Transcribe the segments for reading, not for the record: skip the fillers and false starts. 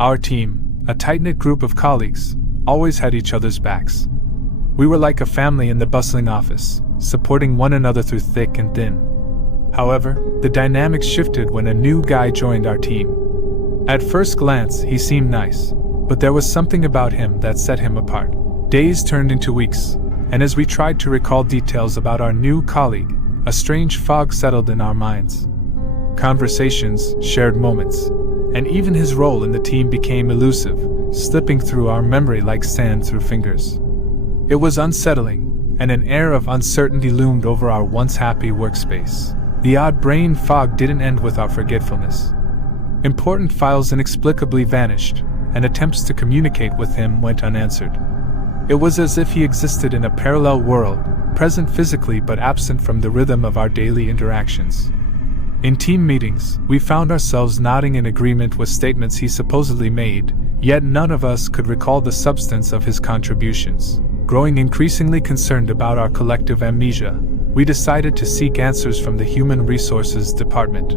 Our team, a tight-knit group of colleagues, always had each other's backs. We were like a family in the bustling office, supporting one another through thick and thin. However, the dynamics shifted when a new guy joined our team. At first glance, he seemed nice, but there was something about him that set him apart. Days turned into weeks, and as we tried to recall details about our new colleague, a strange fog settled in our minds. Conversations, shared moments, and even his role in the team became elusive, slipping through our memory like sand through fingers. It was unsettling, and an air of uncertainty loomed over our once happy workspace. The odd brain fog didn't end with our forgetfulness. Important files inexplicably vanished, and attempts to communicate with him went unanswered. It was as if he existed in a parallel world, present physically but absent from the rhythm of our daily interactions. In team meetings, we found ourselves nodding in agreement with statements he supposedly made, yet none of us could recall the substance of his contributions. Growing increasingly concerned about our collective amnesia, we decided to seek answers from the Human Resources Department.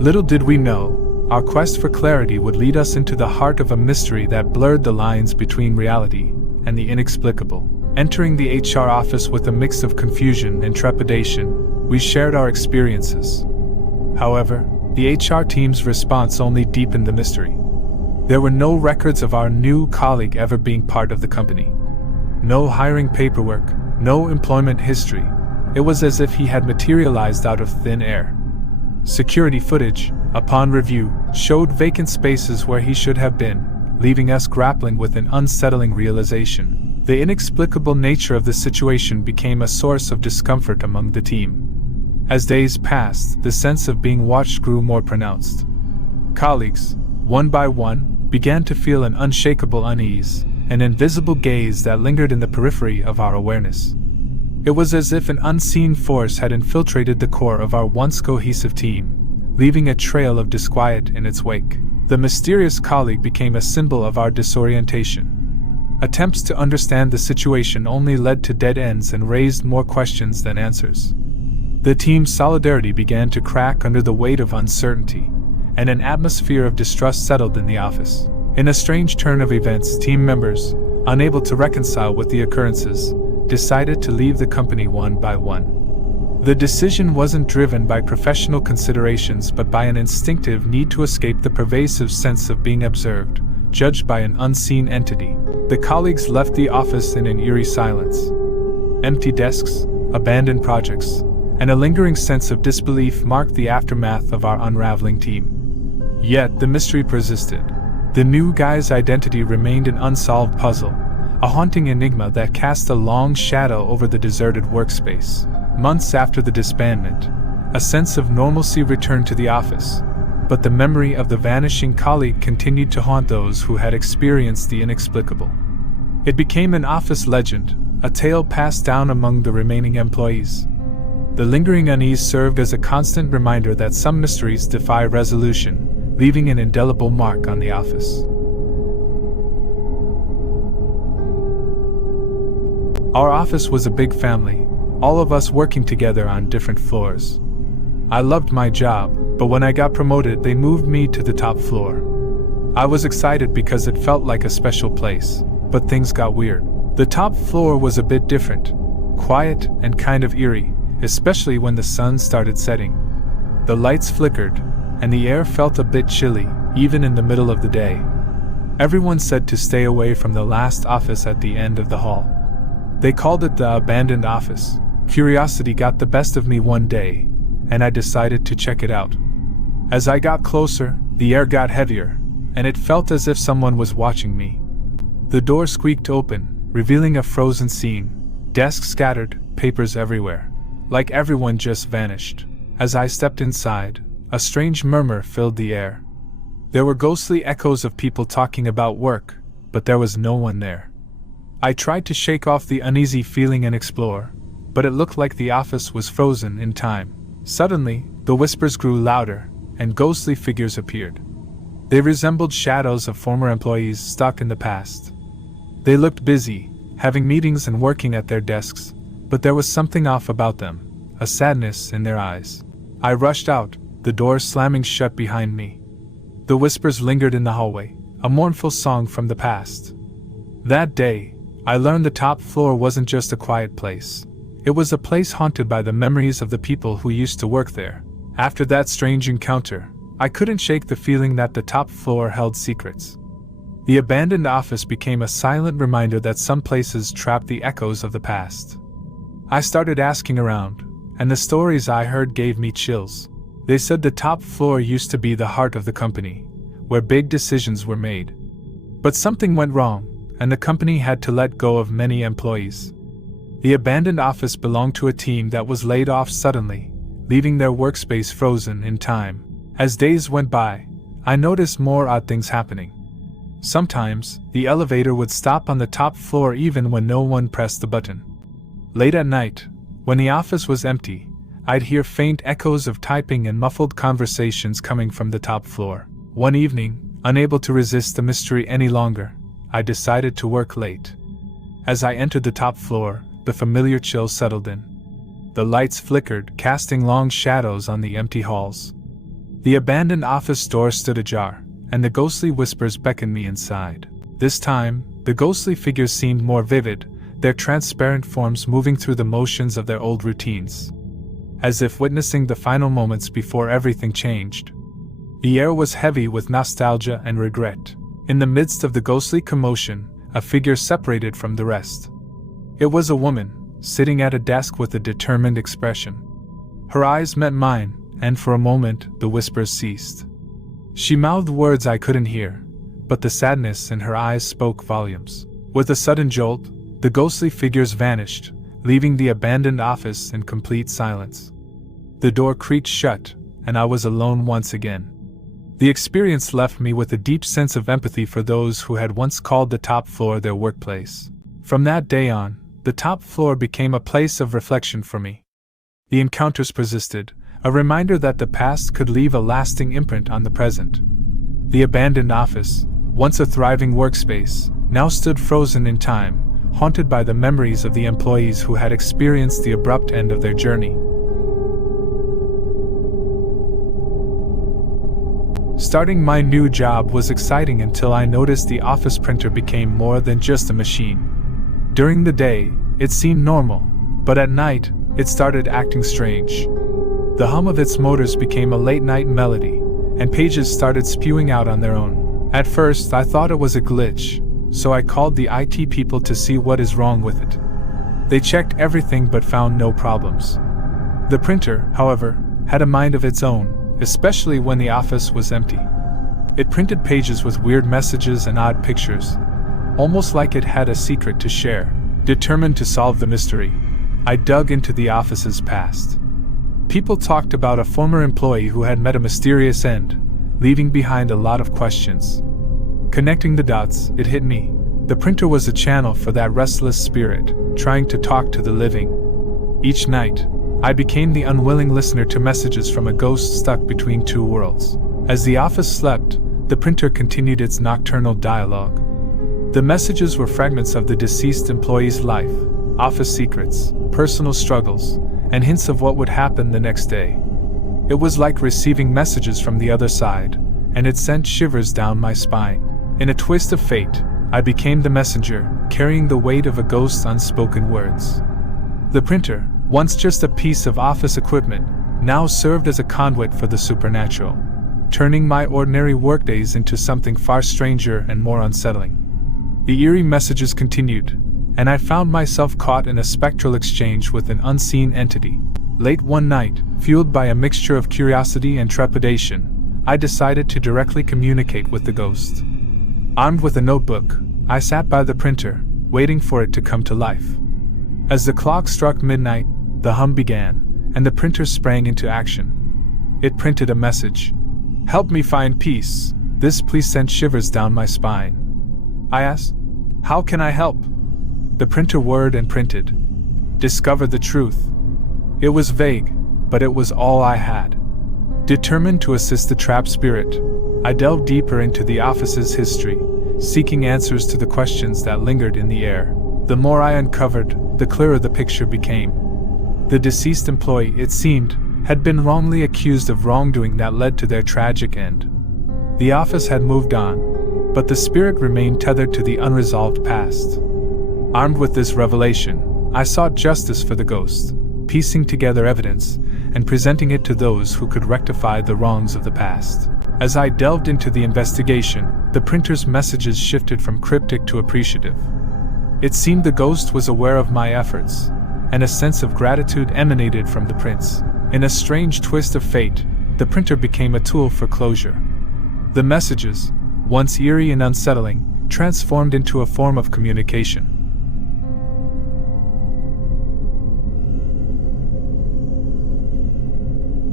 Little did we know, our quest for clarity would lead us into the heart of a mystery that blurred the lines between reality and the inexplicable. Entering the HR office with a mix of confusion and trepidation, we shared our experiences. However, the HR team's response only deepened the mystery. There were no records of our new colleague ever being part of the company. No hiring paperwork, no employment history. It was as if he had materialized out of thin air. Security footage, upon review, showed vacant spaces where he should have been, leaving us grappling with an unsettling realization. The inexplicable nature of the situation became a source of discomfort among the team. As days passed, the sense of being watched grew more pronounced. Colleagues, one by one, began to feel an unshakable unease, an invisible gaze that lingered in the periphery of our awareness. It was as if an unseen force had infiltrated the core of our once cohesive team, leaving a trail of disquiet in its wake. The mysterious colleague became a symbol of our disorientation. Attempts to understand the situation only led to dead ends and raised more questions than answers. The team's solidarity began to crack under the weight of uncertainty, and an atmosphere of distrust settled in the office. In a strange turn of events, team members, unable to reconcile with the occurrences, decided to leave the company one by one. The decision wasn't driven by professional considerations but by an instinctive need to escape the pervasive sense of being observed, judged by an unseen entity. The colleagues left the office in an eerie silence. Empty desks, abandoned projects, and a lingering sense of disbelief marked the aftermath of our unraveling team. Yet the mystery persisted. The new guy's identity remained an unsolved puzzle, a haunting enigma that cast a long shadow over the deserted workspace. Months after the disbandment, a sense of normalcy returned to the office, but the memory of the vanishing colleague continued to haunt those who had experienced the inexplicable. It became an office legend, a tale passed down among the remaining employees. The lingering unease served as a constant reminder that some mysteries defy resolution, leaving an indelible mark on the office. Our office was a big family, all of us working together on different floors. I loved my job, but when I got promoted, they moved me to the top floor. I was excited because it felt like a special place, but things got weird. The top floor was a bit different, quiet and kind of eerie, especially when the sun started setting. The lights flickered, and the air felt a bit chilly, even in the middle of the day. Everyone said to stay away from the last office at the end of the hall. They called it the abandoned office. Curiosity got the best of me one day, and I decided to check it out. As I got closer, the air got heavier, and it felt as if someone was watching me. The door squeaked open, revealing a frozen scene. Desks scattered, papers everywhere. Like everyone just vanished. As I stepped inside, a strange murmur filled the air. There were ghostly echoes of people talking about work, but there was no one there. I tried to shake off the uneasy feeling and explore, but it looked like the office was frozen in time. Suddenly, the whispers grew louder, and ghostly figures appeared. They resembled shadows of former employees stuck in the past. They looked busy, having meetings and working at their desks, but there was something off about them, a sadness in their eyes. I rushed out, the door slamming shut behind me. The whispers lingered in the hallway, a mournful song from the past. That day, I learned the top floor wasn't just a quiet place. It was a place haunted by the memories of the people who used to work there. After that strange encounter, I couldn't shake the feeling that the top floor held secrets. The abandoned office became a silent reminder that some places trap the echoes of the past. I started asking around, and the stories I heard gave me chills. They said the top floor used to be the heart of the company, where big decisions were made. But something went wrong, and the company had to let go of many employees. The abandoned office belonged to a team that was laid off suddenly, leaving their workspace frozen in time. As days went by, I noticed more odd things happening. Sometimes, the elevator would stop on the top floor even when no one pressed the button. Late at night, when the office was empty, I'd hear faint echoes of typing and muffled conversations coming from the top floor. One evening, unable to resist the mystery any longer, I decided to work late. As I entered the top floor, the familiar chill settled in. The lights flickered, casting long shadows on the empty halls. The abandoned office door stood ajar, and the ghostly whispers beckoned me inside. This time, the ghostly figures seemed more vivid, their transparent forms moving through the motions of their old routines, as if witnessing the final moments before everything changed. The air was heavy with nostalgia and regret. In the midst of the ghostly commotion, a figure separated from the rest. It was a woman, sitting at a desk with a determined expression. Her eyes met mine, and for a moment, the whispers ceased. She mouthed words I couldn't hear, but the sadness in her eyes spoke volumes. With a sudden jolt, the ghostly figures vanished, leaving the abandoned office in complete silence. The door creaked shut, and I was alone once again. The experience left me with a deep sense of empathy for those who had once called the top floor their workplace. From that day on, the top floor became a place of reflection for me. The encounters persisted, a reminder that the past could leave a lasting imprint on the present. The abandoned office, once a thriving workspace, now stood frozen in time, haunted by the memories of the employees who had experienced the abrupt end of their journey. Starting my new job was exciting until I noticed the office printer became more than just a machine. During the day, it seemed normal, but at night, it started acting strange. The hum of its motors became a late-night melody, and pages started spewing out on their own. At first, I thought it was a glitch, so I called the IT people to see what is wrong with it. They checked everything but found no problems. The printer, however, had a mind of its own, especially when the office was empty. It printed pages with weird messages and odd pictures, almost like it had a secret to share. Determined to solve the mystery, I dug into the office's past. People talked about a former employee who had met a mysterious end, leaving behind a lot of questions. Connecting the dots, it hit me. The printer was a channel for that restless spirit, trying to talk to the living. Each night, I became the unwilling listener to messages from a ghost stuck between two worlds. As the office slept, the printer continued its nocturnal dialogue. The messages were fragments of the deceased employee's life, office secrets, personal struggles, and hints of what would happen the next day. It was like receiving messages from the other side, and it sent shivers down my spine. In a twist of fate, I became the messenger, carrying the weight of a ghost's unspoken words. The printer, once just a piece of office equipment, now served as a conduit for the supernatural, turning my ordinary workdays into something far stranger and more unsettling. The eerie messages continued, and I found myself caught in a spectral exchange with an unseen entity. Late one night, fueled by a mixture of curiosity and trepidation, I decided to directly communicate with the ghost. Armed with a notebook, I sat by the printer, waiting for it to come to life. As the clock struck midnight, the hum began, and the printer sprang into action. It printed a message. "Help me find peace." This plea sent shivers down my spine. I asked, "How can I help?" The printer whirred and printed. "Discover the truth." It was vague, but it was all I had. Determined to assist the trapped spirit, I delved deeper into the office's history, seeking answers to the questions that lingered in the air. The more I uncovered, the clearer the picture became. The deceased employee, it seemed, had been wrongly accused of wrongdoing that led to their tragic end. The office had moved on, but the spirit remained tethered to the unresolved past. Armed with this revelation, I sought justice for the ghost, piecing together evidence and presenting it to those who could rectify the wrongs of the past. As I delved into the investigation, the printer's messages shifted from cryptic to appreciative. It seemed the ghost was aware of my efforts, and a sense of gratitude emanated from the prince. In a strange twist of fate, the printer became a tool for closure. The messages, once eerie and unsettling, transformed into a form of communication.